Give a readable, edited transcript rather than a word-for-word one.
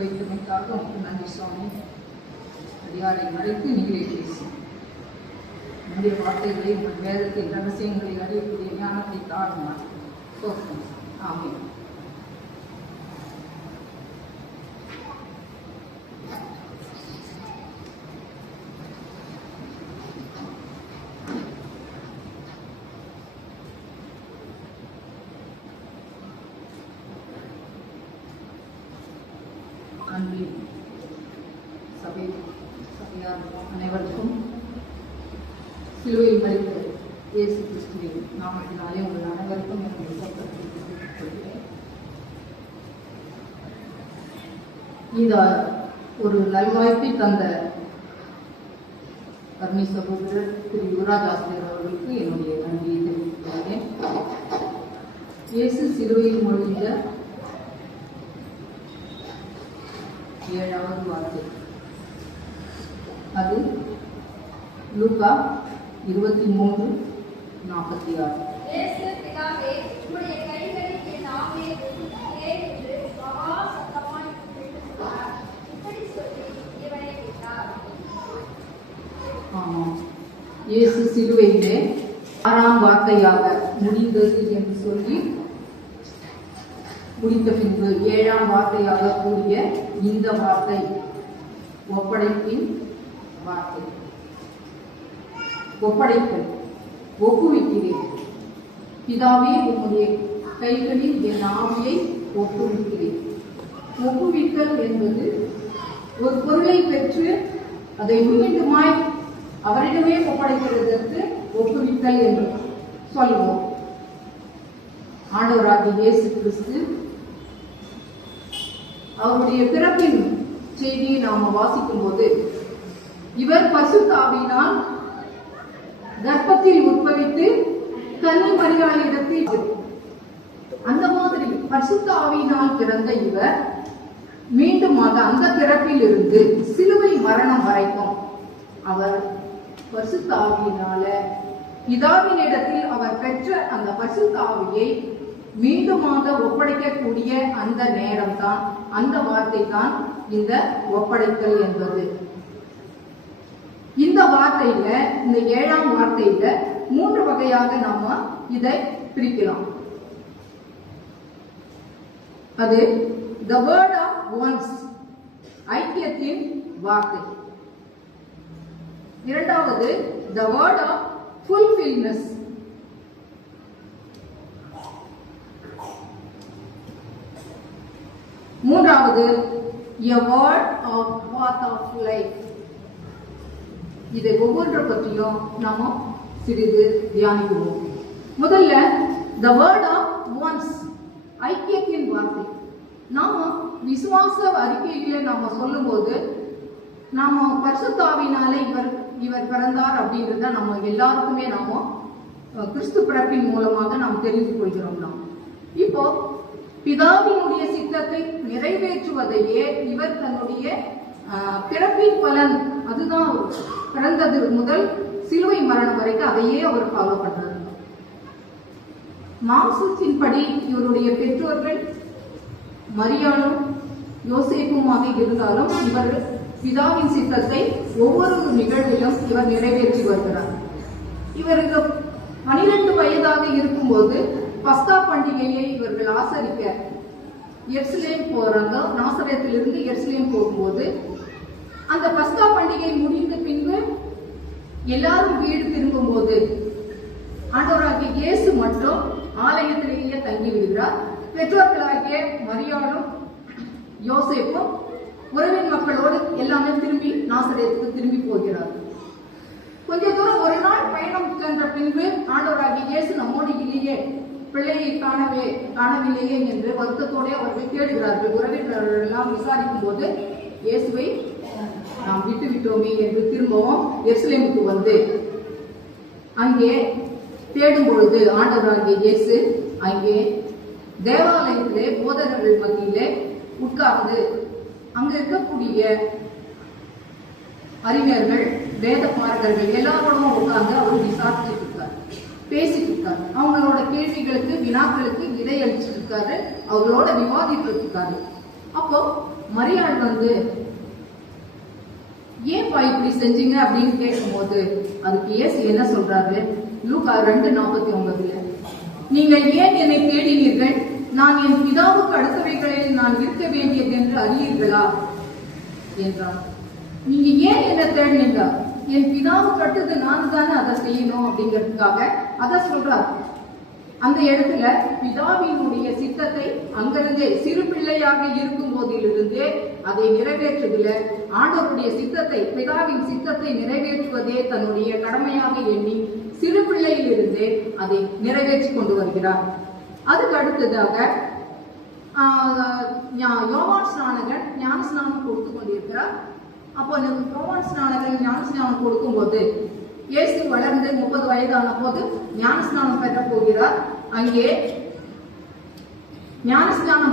வைத்தமைக்காக உங்களுக்கு நன்றி சுவாமி. அதிகாரை மறைத்து நீங்களே பேசி நம்முடைய வார்த்தைகளை உங்கள் வேதத்தின் ரகசியங்களை அறியக்கூடிய ஞானத்தை தாருமா. ஆமென். சபையார் அனைவருக்கும் சிலுவையில் மரித்த இயேசு கிறிஸ்துவின் நாமத்தினாலே உங்கள் அனைவருக்கும் என்னுடைய சத்தத்தை கொள்கிறேன். இந்த ஒரு நல்வாய்ப்பை தந்த கர்மி சகோதரர் திரு யுவராஜ் ஆசிரியர் அவர்களுக்கு என்னுடைய நன்றியை தெரிவித்துள்ளேன். இயேசு சிலுவையில் மொழிந்த 7வது வார்த்தை, அது லூக்கா 23:46. ஆமாம், இயேசு சிலுவையிலே 6ஆம் வார்த்தையாக முடிந்தது என்று சொல்லி முடித்த பின்பு 7ஆம் வார்த்தையாக கூடிய இந்த வார்த்தை ஒப்படைப்பின் வார்த்தை. ஒப்படைத்தல், ஒப்புவிக்கிறேன். பிதாவே, உம்முடைய கைகளில் என் ஆவியை ஒப்புவிக்கிறேன். ஒப்புவித்தல் என்பது ஒரு பொருளை பெற்று அதை மீண்டுமாய் அவரிடமே ஒப்படைக்கிறதற்கு ஒப்புவித்தல் என்று சொல்லுவோம். ஆண்டவராகிய இயேசு கிறிஸ்து அவருடைய பிறப்பின் செய்தியை நாம் வாசிக்கும் போது, இவர் பரிசுத்த ஆவியினால் கர்ப்பத்தில் உட்பவித்து கன்னி மரியாளிடத்தில், அந்த மாதிரி பரிசுத்த ஆவியினால் பிறந்த இவர் மீண்டுமாக அந்த பிறப்பில் இருந்து சிலுவை மரணம் வரைக்கும் அவர் பரிசுத்த ஆவியினால பிதாவினிடத்தில் அவர் பெற்ற அந்த பரிசுத்த ஆவியை மீண்டுமாக ஒப்படைக்கக்கூடிய அந்த நேரம் தான், அந்த வார்த்தை தான் இந்த ஒப்படைத்தல் என்பது. இந்த வார்த்தையில, இந்த 7ஆம் வார்த்தையில 3 வகையாக நாம இதை பிரிக்கலாம். அது the word of once, ஐக்கியத்தின் வார்த்தை. இரண்டாவது the word of fulfillness. மூன்றாவது a word of path of life. இதை ஒவ்வொன்றை பற்றியும் நாம சிறிது தியானிக்குவோம். முதல்ல the word of once, ஐக்கியத்தின் வார்த்தை. நாம விசுவாச அறிக்கைகளை நாம சொல்லும் போது, நாம பரிசுத்த ஆவியினால இவர் பிறந்தார் அப்படின்றத நம்ம எல்லாருக்குமே நாம கிறிஸ்து பிறப்பின் மூலமாக நாம் தெரிந்து கொள்கிறோம். நாம் இப்போ பிதாவினுடைய சித்தத்தை நிறைவேற்றுவதையே இவர் தன்னுடைய பிறப்பின் பலன், அதுதான் பிறந்தது முதல் சிலுவை மரணம் வரைக்கும் அதையே அவர் ஃபாலோ பண்றாரு. மாம்சத்தின்படி இவருடைய பெற்றோர்கள் மரியாளும் யோசேப்புமாக இருந்தாலும் இவர் பிதாவின் சித்தத்தை ஒவ்வொரு நிகழ்விலும் இவர் நிறைவேற்றி வருகிறார். இவருக்கு 12 வயதாக இருக்கும்போது பஸ்கா பண்டிகையை இவர்கள் ஆசரிக்க எருசலேம் போறாங்க. நாசரேத்திலிருந்து எருசலேம் போகும்போது அந்த பஸ்கா பண்டிகை முடிந்த பின்பு எல்லாரும் வீடு திரும்பும் போது ஆண்டவராகிய இயேசு மட்டும் ஆலயத்திலேயே தங்கி விடுகிறார். பெற்றோர்களாகிய மரியாளும் யோசேப்பும் உறவின் மக்களோடு எல்லாமே திரும்பி நாசரேத்துக்கு திரும்பி போகிறார். கொஞ்ச தூரம் ஒரு நாள் பயணம் சென்ற பின்பு ஆண்டவராகிய இயேசு நம்மோடு இல்லையே, பிள்ளையை காணவில்லையே என்று வருத்தத்தோடு அவர்கள் தேடுகிறார்கள். உறவினர்கள் எல்லாம் விசாரிக்கும் போது இயேசுவை நாம் விட்டு விட்டோமே என்று திரும்பவும் எருசலேமுக்கு வந்து அங்கே தேடும் பொழுது ஆண்டவராகிய இயேசு அங்கே தேவாலயத்திலே போதகர்கள் மத்தியிலே உட்கார்ந்து அங்க இருக்கக்கூடிய அறிஞர்கள், வேத பாரகர்கள் எல்லாரோடும் உட்கார்ந்து அவர் விசாரிச்சுட்டு இருக்காரு, பேசிட்டு இருக்காரு. அவங்களோட கேள்விகளுக்கு வினாக்களுக்கு விடையளிச்சுட்டு இருக்காரு, அவங்களோட விவாதிட்டு இருக்காரு. அப்போ மரியாள் வந்து ஏன்பா இப்படி செஞ்சீங்க அப்படின்னு கேட்கும்போது அதுக்கு இயேசு என்ன சொல்றாரு? லூக்கா 2:49, நீங்கள் ஏன் என்னை தேடினீர்கள்? நான் என் பிதாவுக்கு அடுத்தவைகளில் நான் இருக்க வேண்டியது என்று அறியீர்களா என்றார். நீங்க ஏன் என்ன தேடினீங்க? என் பிதாவுக்கு அடுத்தது நான் தானே அதை செய்யணும் அப்படிங்கிறதுக்காக அதை சொல்றார். அந்த இடத்துல பிதாவினுடைய சித்தத்தை அங்கிருந்தே சிறு பிள்ளையாக இருக்கும் போதிலிருந்தே அதை நிறைவேற்றுவதில் ஆண்டவருடைய சித்தத்தை, பிதாவின் சித்தத்தை நிறைவேற்றுவதே தன்னுடைய கடமையாக எண்ணி சிறு பிள்ளையிலிருந்தே அதை நிறைவேற்றி கொண்டு வருகிறார். அதுக்கு அடுத்ததாக யோவான் ஸ்நானகன் ஞான ஸ்நானம் கொடுத்து கொண்டிருக்கிறார். அப்போ யோவான் ஸ்நானகன் ஞான ஸ்நானம் கொடுக்கும் போது இயேசு வளர்ந்து 30 வயதான போது ஞான ஸ்நானம் பெற போகிறார். அங்கே ஞான ஸ்நானம்